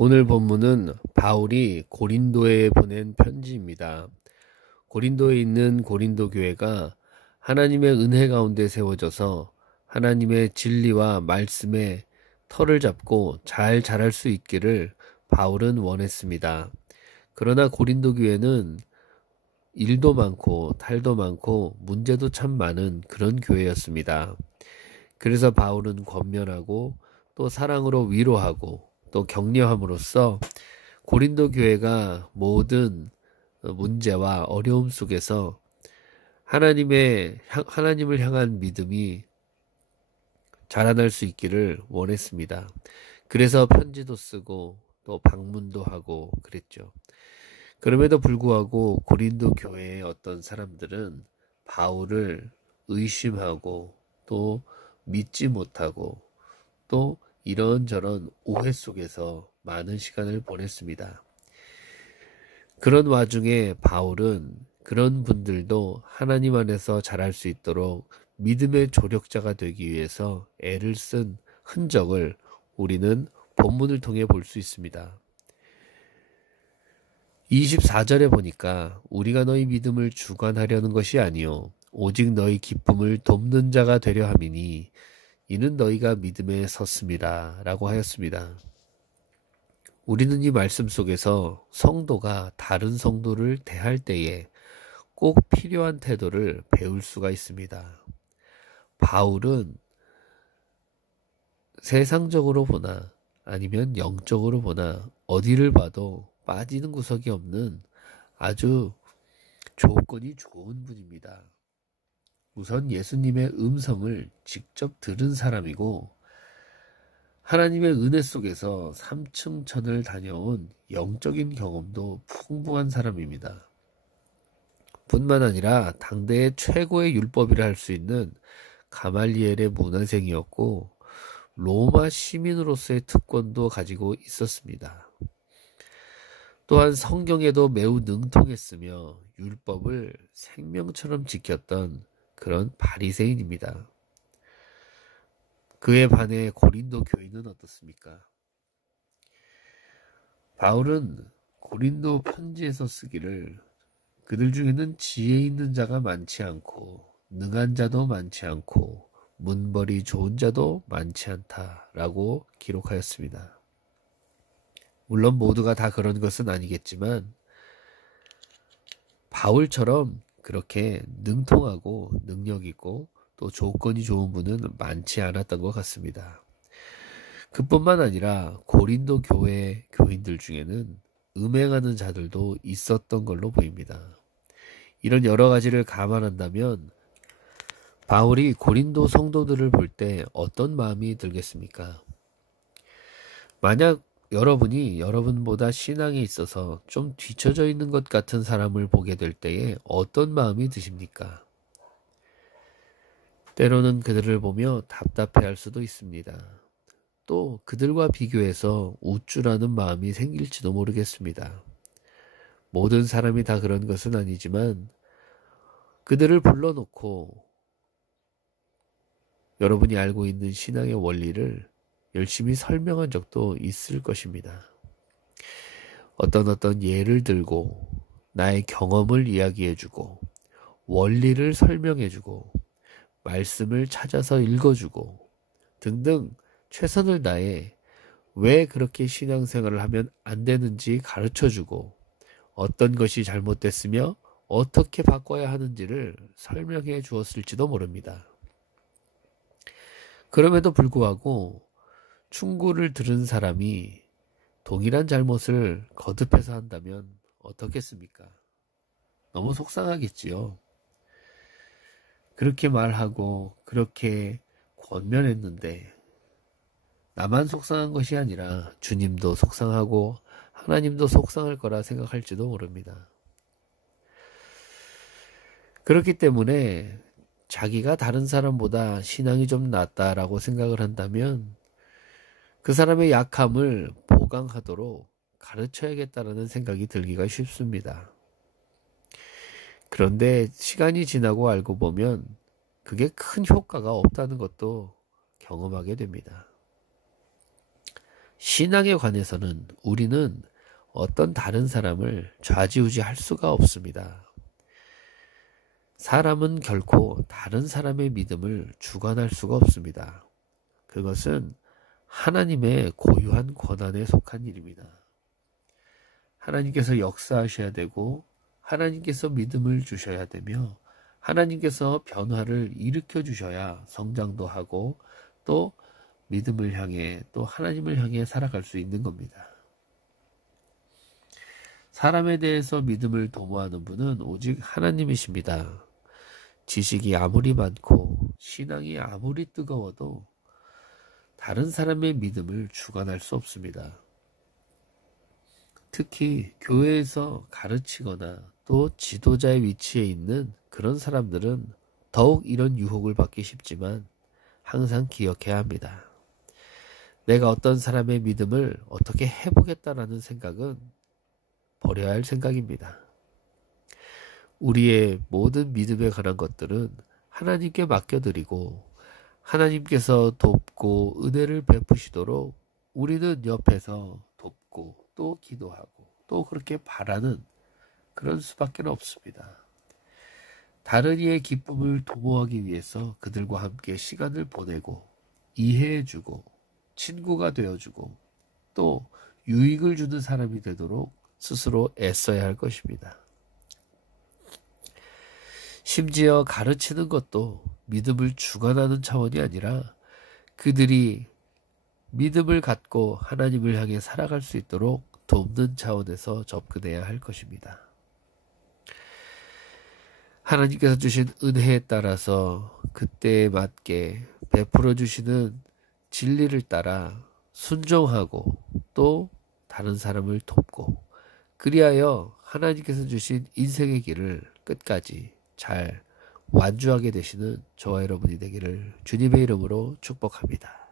오늘 본문은 바울이 고린도에 보낸 편지입니다. 고린도에 있는 고린도 교회가 하나님의 은혜 가운데 세워져서 하나님의 진리와 말씀에 터를 잡고 잘 자랄 수 있기를 바울은 원했습니다. 그러나 고린도 교회는 일도 많고 탈도 많고 문제도 참 많은 그런 교회였습니다. 그래서 바울은 권면하고 또 사랑으로 위로하고 또 격려함으로써 고린도 교회가 모든 문제와 어려움 속에서 하나님을 향한 믿음이 자라날 수 있기를 원했습니다. 그래서 편지도 쓰고 또 방문도 하고 그랬죠. 그럼에도 불구하고 고린도 교회의 어떤 사람들은 바울을 의심하고 또 믿지 못하고 또 이런저런 오해 속에서 많은 시간을 보냈습니다. 그런 와중에 바울은 그런 분들도 하나님 안에서 자랄 수 있도록 믿음의 조력자가 되기 위해서 애를 쓴 흔적을 우리는 본문을 통해 볼 수 있습니다. 24절에 보니까 우리가 너희 믿음을 주관하려는 것이 아니요 오직 너희 기쁨을 돕는 자가 되려 함이니 이는 너희가 믿음에 섰습니다 라고 하였습니다. 우리는 이 말씀 속에서 성도가 다른 성도를 대할 때에 꼭 필요한 태도를 배울 수가 있습니다. 바울은 세상적으로 보나 아니면 영적으로 보나 어디를 봐도 빠지는 구석이 없는 아주 조건이 좋은 분입니다. 우선 예수님의 음성을 직접 들은 사람이고 하나님의 은혜 속에서 삼층천을 다녀온 영적인 경험도 풍부한 사람입니다. 뿐만 아니라 당대의 최고의 율법이라 할 수 있는 가말리엘의 문화생이었고 로마 시민으로서의 특권도 가지고 있었습니다. 또한 성경에도 매우 능통했으며 율법을 생명처럼 지켰던 그런 바리새인입니다. 그에 반해 고린도 교인은 어떻습니까? 바울은 고린도 편지에서 쓰기를 그들 중에는 지혜 있는 자가 많지 않고 능한 자도 많지 않고 문벌이 좋은 자도 많지 않다라고 기록하였습니다. 물론 모두가 다 그런 것은 아니겠지만 바울처럼 그렇게 능통하고 능력 있고 또 조건이 좋은 분은 많지 않았던 것 같습니다. 그뿐만 아니라 고린도 교회 교인들 중에는 음행하는 자들도 있었던 걸로 보입니다. 이런 여러 가지를 감안한다면 바울이 고린도 성도들을 볼 때 어떤 마음이 들겠습니까? 만약 여러분이 여러분보다 신앙에 있어서 좀 뒤처져 있는 것 같은 사람을 보게 될 때에 어떤 마음이 드십니까? 때로는 그들을 보며 답답해할 수도 있습니다. 또 그들과 비교해서 우쭐하는 마음이 생길지도 모르겠습니다. 모든 사람이 다 그런 것은 아니지만 그들을 불러놓고 여러분이 알고 있는 신앙의 원리를 열심히 설명한 적도 있을 것입니다. 어떤 예를 들고 나의 경험을 이야기해주고 원리를 설명해주고 말씀을 찾아서 읽어주고 등등 최선을 다해 왜 그렇게 신앙생활을 하면 안 되는지 가르쳐주고 어떤 것이 잘못됐으며 어떻게 바꿔야 하는지를 설명해 주었을지도 모릅니다. 그럼에도 불구하고 충고를 들은 사람이 동일한 잘못을 거듭해서 한다면 어떻겠습니까? 너무 속상하겠지요. 그렇게 말하고 그렇게 권면했는데 나만 속상한 것이 아니라 주님도 속상하고 하나님도 속상할 거라 생각할지도 모릅니다. 그렇기 때문에 자기가 다른 사람보다 신앙이 좀 낫다라고 생각을 한다면 그 사람의 약함을 보강하도록 가르쳐야겠다라는 생각이 들기가 쉽습니다. 그런데 시간이 지나고 알고 보면 그게 큰 효과가 없다는 것도 경험하게 됩니다. 신앙에 관해서는 우리는 어떤 다른 사람을 좌지우지할 수가 없습니다. 사람은 결코 다른 사람의 믿음을 주관할 수가 없습니다. 그것은 하나님의 고유한 권한에 속한 일입니다. 하나님께서 역사하셔야 되고 하나님께서 믿음을 주셔야 되며 하나님께서 변화를 일으켜 주셔야 성장도 하고 또 믿음을 향해 또 하나님을 향해 살아갈 수 있는 겁니다. 사람에 대해서 믿음을 도모하는 분은 오직 하나님이십니다. 지식이 아무리 많고 신앙이 아무리 뜨거워도 다른 사람의 믿음을 주관할 수 없습니다. 특히 교회에서 가르치거나 또 지도자의 위치에 있는 그런 사람들은 더욱 이런 유혹을 받기 쉽지만 항상 기억해야 합니다. 내가 어떤 사람의 믿음을 어떻게 해보겠다라는 생각은 버려야 할 생각입니다. 우리의 모든 믿음에 관한 것들은 하나님께 맡겨드리고 하나님께서 돕고 은혜를 베푸시도록 우리는 옆에서 돕고 또 기도하고 또 그렇게 바라는 그런 수밖에 없습니다. 다른 이의 기쁨을 도모하기 위해서 그들과 함께 시간을 보내고 이해해주고 친구가 되어주고 또 유익을 주는 사람이 되도록 스스로 애써야 할 것입니다. 심지어 가르치는 것도 믿음을 주관하는 차원이 아니라 그들이 믿음을 갖고 하나님을 향해 살아갈 수 있도록 돕는 차원에서 접근해야 할 것입니다. 하나님께서 주신 은혜에 따라서 그때에 맞게 베풀어 주시는 진리를 따라 순종하고 또 다른 사람을 돕고 그리하여 하나님께서 주신 인생의 길을 끝까지 잘 완주하게 되시는 저와 여러분이 되기를 주님의 이름으로 축복합니다.